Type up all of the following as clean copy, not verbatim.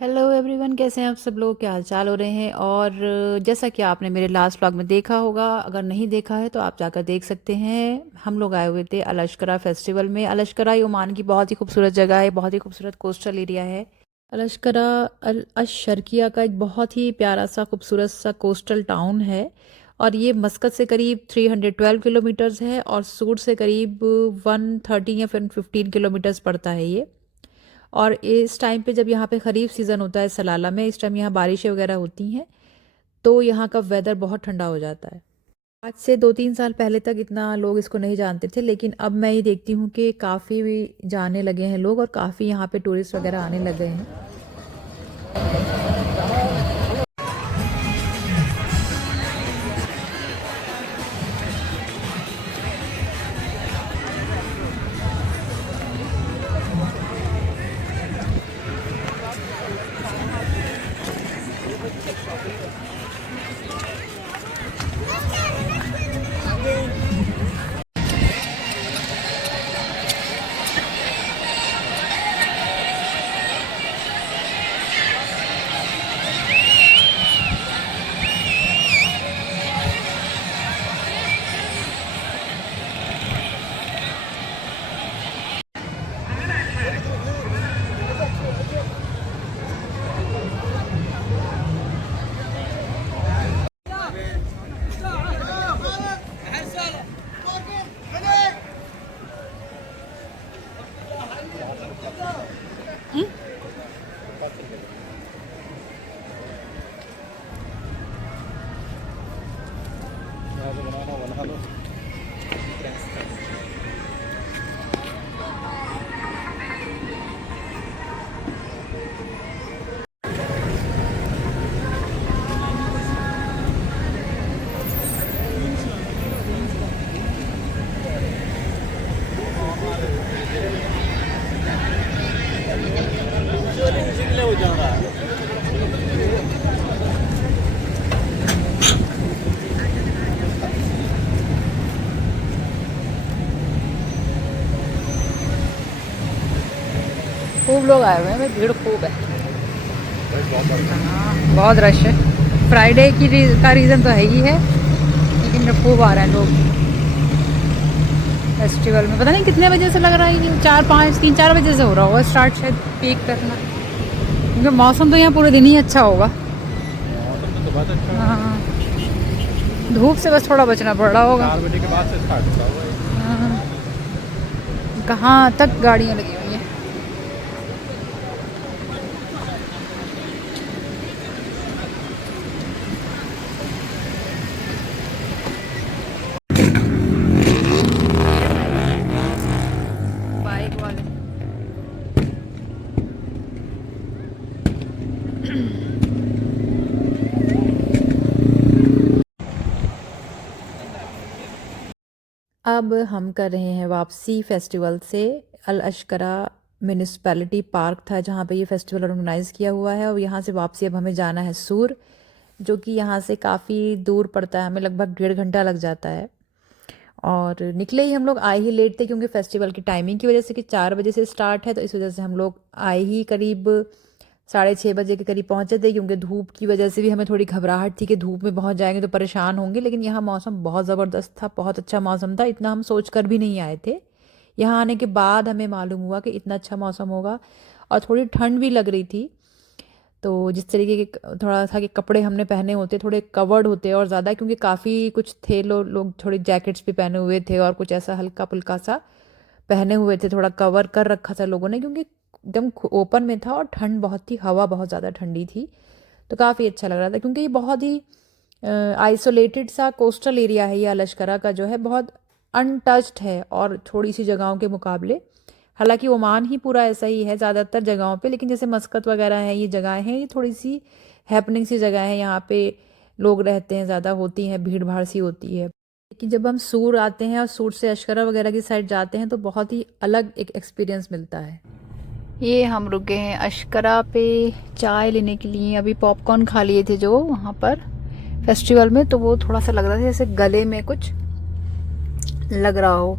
Hello everyone, कैसे हैं आप सब लोग? क्या हाल चाल हो रहे हैं? और जैसा कि आपने मेरे लास्ट व्लॉग में देखा होगा, अगर नहीं देखा है तो आप जाकर देख सकते हैं। हम लोग आए हुए थे अलशकरा फेस्टिवल में। अलशकरा ये ओमान की बहुत ही खूबसूरत जगह है, बहुत ही खूबसूरत कोस्टल एरिया है। अलशकरा अल अशरकिया का एक बहुत ही प्यारा सा खूबसूरत सा कोस्टल टाउन है। और ये मस्कत से करीब 312 किलोमीटर्स है और सूट से करीब 130 या फिर 15 किलोमीटर्स पड़ता है ये। और इस टाइम पे जब यहाँ पे ख़रीफ सीज़न होता है सलाला में, इस टाइम यहाँ बारिशें वगैरह होती हैं, तो यहाँ का वेदर बहुत ठंडा हो जाता है। आज से 2-3 साल पहले तक इतना लोग इसको नहीं जानते थे, लेकिन अब मैं ये देखती हूँ कि काफ़ी भी जाने लगे हैं लोग और काफ़ी यहाँ पे टूरिस्ट वगैरह आने लगे हैं। खूब लोग आए हुए हैं, भीड़ खूब है। हाँ, बहुत रश है। फ्राइडे का रीज़न तो है ही है, लेकिन खूब आ रहे हैं लोग फेस्टिवल में। पता नहीं कितने बजे से लग रहा है, ये 4-5 3-4 बजे से हो रहा होगा स्टार्ट शायद पीक करना, क्योंकि मौसम तो यहाँ पूरे दिन ही अच्छा होगा। मौसम तो बहुत अच्छा है। हाँ, धूप से बस थोड़ा बचना पड़ रहा होगा। 4 बजे के बाद से स्टार्ट होता हुआ। हाँ, कहाँ तक गाड़ियाँ लगी हुई हैं। बाइक वाले अब हम कर रहे हैं वापसी फेस्टिवल से। अल अशकरा म्यूनिसपैलिटी पार्क था जहाँ पे ये फेस्टिवल ऑर्गेनाइज़ किया हुआ है, और यहाँ से वापसी अब हमें जाना है सूर, जो कि यहाँ से काफ़ी दूर पड़ता है, हमें लगभग 1.5 घंटा लग जाता है। और निकले ही हम लोग आए ही लेट थे, क्योंकि फेस्टिवल की टाइमिंग की वजह से कि 4 बजे से स्टार्ट है, तो इस वजह से हम लोग आए ही करीब 6:30 बजे के करीब पहुँचे थे, क्योंकि धूप की वजह से भी हमें थोड़ी घबराहट थी कि धूप में पहुँच जाएंगे तो परेशान होंगे। लेकिन यहाँ मौसम बहुत ज़बरदस्त था, बहुत अच्छा मौसम था, इतना हम सोच कर भी नहीं आए थे। यहाँ आने के बाद हमें मालूम हुआ कि इतना अच्छा मौसम होगा, और थोड़ी ठंड भी लग रही थी। तो जिस तरीके के थोड़ा था कि कपड़े हमने पहने होते थोड़े कवर्ड होते और ज़्यादा, क्योंकि काफ़ी कुछ थे लोग थोड़ी जैकेट्स भी पहने हुए थे और कुछ ऐसा हल्का फुल्का सा पहने हुए थे, थोड़ा कवर कर रखा था लोगों ने, क्योंकि एकदम ओपन में था और ठंड बहुत थी, हवा बहुत ज़्यादा ठंडी थी। तो काफ़ी अच्छा लग रहा था, क्योंकि ये बहुत ही आइसोलेटेड सा कोस्टल एरिया है। ये अलशकरा का जो है बहुत अनटच्ड है और थोड़ी सी जगहों के मुकाबले। हालांकि ओमान ही पूरा ऐसा ही है ज़्यादातर जगहों पे, लेकिन जैसे मस्कत वगैरह है, ये जगहें हैं, ये थोड़ी सी हैपनिंग सी जगह है, यहाँ पे लोग रहते हैं, ज़्यादा होती हैं, भीड़ भाड़ सी होती है। लेकिन जब हम सूर आते हैं और सूर से अशकरा वगैरह की साइड जाते हैं तो बहुत ही अलग एक एक्सपीरियंस मिलता है। ये हम रुके हैं अशकरा पे चाय लेने के लिए। अभी पॉपकॉर्न खा लिए थे जो वहाँ पर फेस्टिवल में, तो वो थोड़ा सा लग रहा था जैसे गले में कुछ लग रहा हो,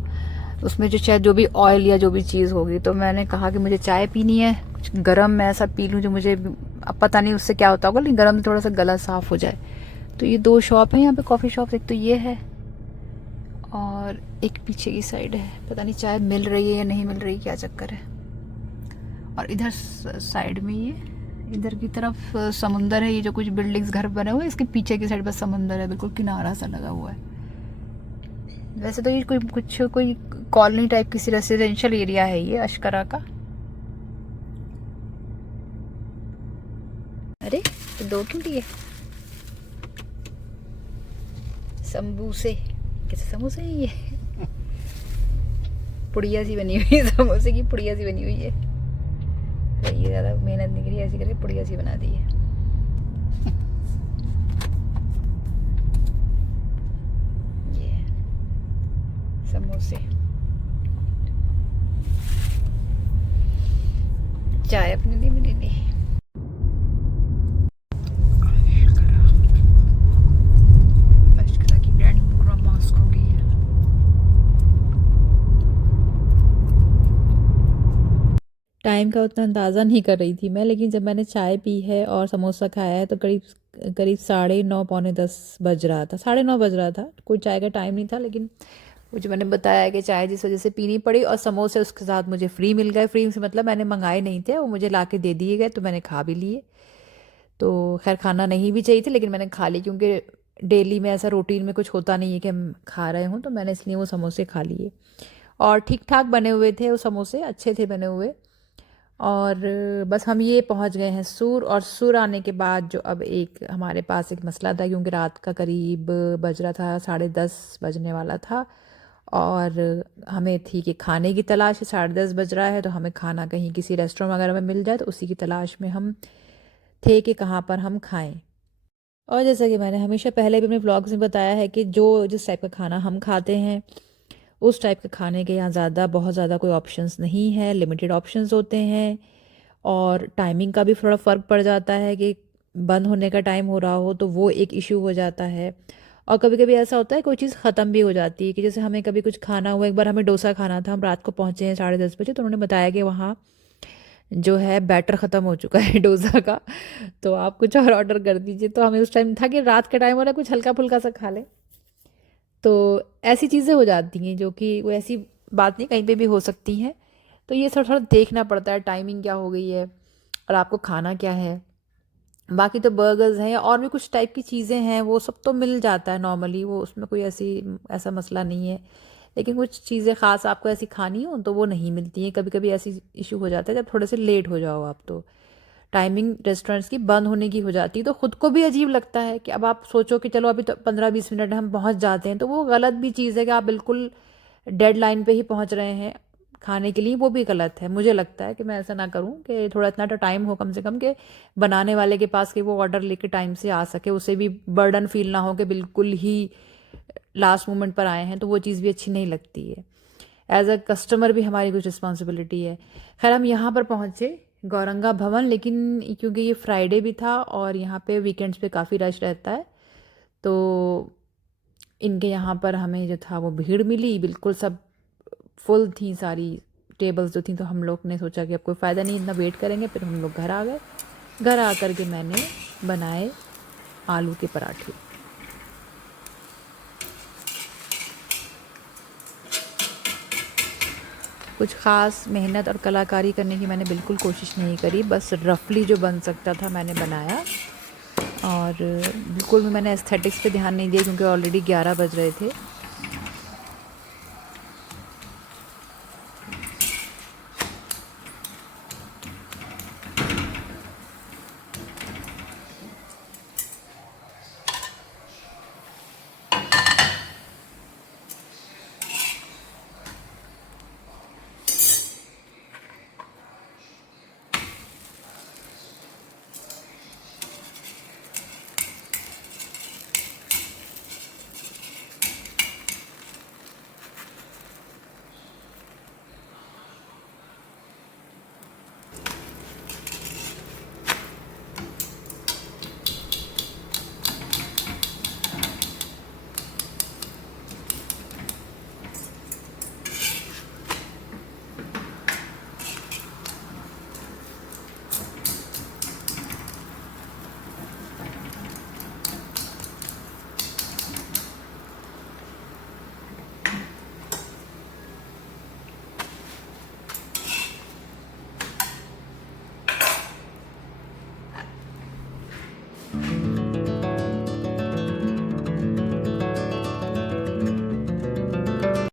उसमें जो शायद जो भी ऑयल या जो भी चीज़ होगी। तो मैंने कहा कि मुझे चाय पीनी है, कुछ गरम मैं ऐसा पी लूँ जो मुझे, अब पता नहीं उससे क्या होता होगा, लेकिन गरम से थोड़ा सा गला साफ़ हो जाए। तो ये 2 शॉप हैं यहाँ पे कॉफ़ी शॉप, एक तो ये है और एक पीछे की साइड है। पता नहीं चाय मिल रही है या नहीं मिल रही, क्या चक्कर है। और इधर साइड में ये इधर की तरफ समुंदर है, ये जो कुछ बिल्डिंग्स घर बने हुए हैं इसके पीछे की साइड बस समुंदर है, बिल्कुल किनारा सा लगा हुआ है। वैसे तो ये कोई कॉलोनी टाइप किसी रेसिडेंशियल एरिया है ये अशकरा का। अरे तो 2 क्यों लिए? समोसे, कैसे समोसे हैं ये? पुड़िया सी बनी हुई है, समोसे की पुड़िया सी बनी हुई है। ये ज़्यादा मेहनत नहीं करी, ऐसी करके पुड़िया सी बना दी है। ये समोसे, चाय अपने लिए भी ले ली। अशकरा की ग्रैंड मॉस्क हो गई है। टाइम का उतना अंदाज़ा नहीं कर रही थी मैं, लेकिन जब मैंने चाय पी है और समोसा खाया है तो करीब करीब 9:30 पौने 10 बज रहा था, 9:30 बज रहा था। कोई चाय का टाइम नहीं था, लेकिन वो जो मैंने बताया कि चाय जिस वजह से पीनी पड़ी, और समोसे उसके साथ मुझे फ्री मिल गए। फ्री से मतलब मैंने मंगाए नहीं थे, वो मुझे ला के दे दिए गए, तो मैंने खा भी लिए। तो खैर खाना नहीं भी चाहिए थे, लेकिन मैंने खा ली, क्योंकि डेली में ऐसा रूटीन में कुछ होता नहीं है कि हम खा रहे हों, तो मैंने इसलिए वो समोसे खा लिए। और ठीक ठाक बने हुए थे वो समोसे, अच्छे थे बने हुए। और बस हम ये पहुंच गए हैं सूर। और सूर आने के बाद जो अब एक हमारे पास एक मसला था, क्योंकि रात का करीब बज रहा था 10:30 बजने वाला था, और हमें थी कि खाने की तलाश है। 10:30 बज रहा है तो हमें खाना कहीं किसी रेस्टोरेंट वगैरह में मिल जाए, तो उसी की तलाश में हम थे कि कहाँ पर हम खाएं। और जैसा कि मैंने हमेशा पहले भी अपने व्लॉग्स में बताया है कि जिस टाइप का खाना हम खाते हैं उस टाइप के खाने के यहाँ बहुत ज़्यादा कोई ऑप्शंस नहीं है, लिमिटेड ऑप्शंस होते हैं। और टाइमिंग का भी थोड़ा फ़र्क पड़ जाता है कि बंद होने का टाइम हो रहा हो तो वो एक इशू हो जाता है। और कभी कभी ऐसा होता है कोई चीज़ ख़त्म भी हो जाती है, कि जैसे हमें कभी कुछ खाना हुआ, एक बार हमें डोसा खाना था, हम रात को पहुँचे हैं 10:30 बजे, तो उन्होंने बताया कि वहाँ जो है बैटर ख़त्म हो चुका है डोसा का, तो आप कुछ और ऑर्डर कर दीजिए। तो हमें उस टाइम था कि रात का टाइम हो रहा है, कुछ हल्का फुल्का सा खा लें। तो ऐसी चीज़ें हो जाती हैं, जो कि वो ऐसी बात नहीं, कहीं पे भी हो सकती हैं। तो ये थोड़ा थोड़ा देखना पड़ता है, टाइमिंग क्या हो गई है और आपको खाना क्या है। बाकी तो बर्गर्स हैं और भी कुछ टाइप की चीज़ें हैं, वो सब तो मिल जाता है नॉर्मली, वो उसमें कोई ऐसा मसला नहीं है। लेकिन कुछ चीज़ें ख़ास आपको ऐसी खानी हो तो वो नहीं मिलती हैं। कभी कभी ऐसी इशू हो जाता है जब थोड़े से लेट हो जाओ आप, तो टाइमिंग रेस्टोरेंट्स की बंद होने की हो जाती है, तो ख़ुद को भी अजीब लगता है कि अब आप सोचो कि चलो अभी तो 15-20 मिनट हम पहुंच जाते हैं, तो वो गलत भी चीज़ है कि आप बिल्कुल डेड लाइन पे ही पहुंच रहे हैं खाने के लिए, वो भी गलत है। मुझे लगता है कि मैं ऐसा ना करूं, कि थोड़ा इतना तो टाइम हो कम से कम कि बनाने वाले के पास कि वो ऑर्डर लेके टाइम से आ सके, उसे भी बर्डन फील ना हो कि बिल्कुल ही लास्ट मोमेंट पर आए हैं, तो वो चीज़ भी अच्छी नहीं लगती है। एज अ कस्टमर भी हमारी कुछ रिस्पॉन्सिबिलिटी है। खैर हम यहाँ पर पहुँचे गौरंगा भवन, लेकिन क्योंकि ये फ्राइडे भी था और यहाँ पे वीकेंड्स पे काफ़ी रश रहता है, तो इनके यहाँ पर हमें जो था वो भीड़ मिली, बिल्कुल सब फुल थी सारी टेबल्स जो थी। तो हम लोग ने सोचा कि अब कोई फ़ायदा नहीं इतना वेट करेंगे, फिर हम लोग घर आ गए। घर आ कर के मैंने बनाए आलू के पराठे। कुछ ख़ास मेहनत और कलाकारी करने की मैंने बिल्कुल कोशिश नहीं करी, बस रफली जो बन सकता था मैंने बनाया। और बिल्कुल भी मैंने एस्थेटिक्स पे ध्यान नहीं दिया, क्योंकि ऑलरेडी 11 बज रहे थे।